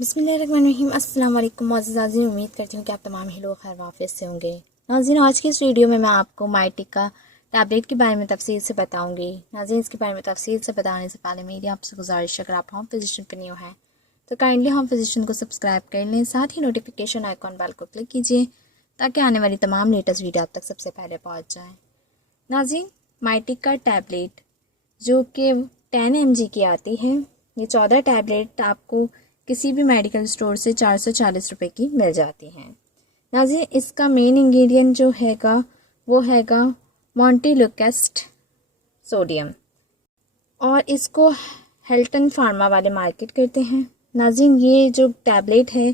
बिस्मिल्लाहिर्रहमानिर्रहीम। अस्सलाम वालेकुम मोअज़्ज़िज़ नाज़रीन, उम्मीद करती हूँ कि आप तमाम ही लोग खैर वाफियत से होंगे। नाज़रीन, आज की इस वीडियो में मैं आपको माइटिका टैबलेट के बारे में तफसील से बताऊँगी। नाज़रीन, इसके बारे में तफसील से बताने से पहले मेरी आपसे गुजारिश, अगर आप होम फिजिशियन पर न्यू हैं तो काइंडली होम फिजिशियन को सब्सक्राइब कर लें, साथ ही नोटिफिकेशन आइकॉन बेल को क्लिक कीजिए ताकि आने वाली तमाम लेटेस्ट वीडियो आप तक सबसे पहले पहुँच जाएँ। नाज़रीन, माइटिका टैबलेट जो कि 10 mg की आती है, ये 14 टैबलेट आपको किसी भी मेडिकल स्टोर से 440 रुपये की मिल जाती हैं। नाज़रीन, इसका मेन इंग्रेडिएंट जो हैगा वो हैगा मॉन्टेलुकेस्ट सोडियम, और इसको हेल्टन फार्मा वाले मार्केट करते हैं। नाज़रीन, ये जो टैबलेट है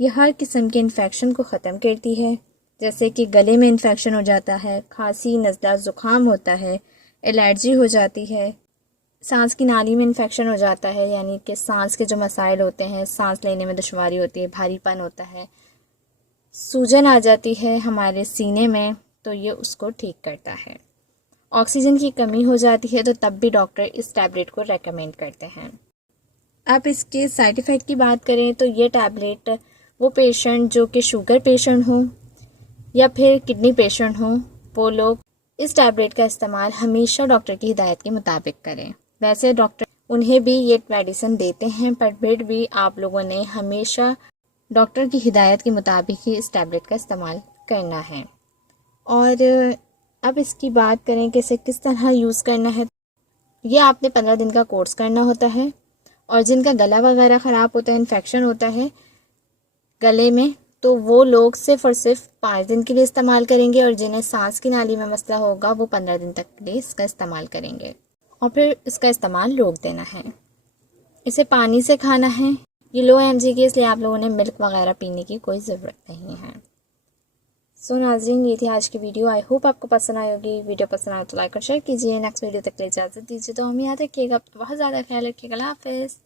ये हर किस्म के इन्फेक्शन को ख़त्म करती है, जैसे कि गले में इन्फेक्शन हो जाता है, खांसी, नज़ला, ज़ुकाम होता है, एलर्जी हो जाती है, सांस की नाली में इन्फेक्शन हो जाता है, यानी कि सांस के जो मसाइल होते हैं, सांस लेने में दुश्वारी होती है, भारीपन होता है, सूजन आ जाती है हमारे सीने में, तो ये उसको ठीक करता है। ऑक्सीजन की कमी हो जाती है तो तब भी डॉक्टर इस टैबलेट को रेकमेंड करते हैं। अब इसके साइड इफ़ेक्ट की बात करें तो ये टैबलेट वो पेशेंट जो कि शुगर पेशेंट हो या फिर किडनी पेशेंट हो, वो लोग इस टैबलेट का इस्तेमाल हमेशा डॉक्टर की हिदायत के मुताबिक करें। वैसे डॉक्टर उन्हें भी ये मेडिसिन देते हैं, पर फिर भी आप लोगों ने हमेशा डॉक्टर की हिदायत के मुताबिक ही इस टैबलेट का इस्तेमाल करना है। और अब इसकी बात करें कि इसे किस तरह यूज़ करना है, ये आपने 15 दिन का कोर्स करना होता है। और जिनका गला वगैरह ख़राब होता है, इन्फेक्शन होता है गले में, तो वो लोग सिर्फ़ और सिर्फ 5 दिन के लिए इस्तेमाल करेंगे, और जिन्हें सांस की नाली में मसला होगा वो 15 दिन तक के लिए इसका इस्तेमाल करेंगे, और फिर इसका इस्तेमाल रोक देना है। इसे पानी से खाना है। ये लो mg की, इसलिए आप लोगों ने मिल्क वगैरह पीने की कोई ज़रूरत नहीं है। सो नाज़रीन, ये थी आज की वीडियो। आई होप आपको पसंद आई होगी। वीडियो पसंद आए तो लाइक और शेयर कीजिए। नेक्स्ट वीडियो तक के लिए इजाज़त दीजिए। तो हम याद रखिएगा, बहुत ज़्यादा ख्याल रखिएगा। अल्लाह हाफ़िज़।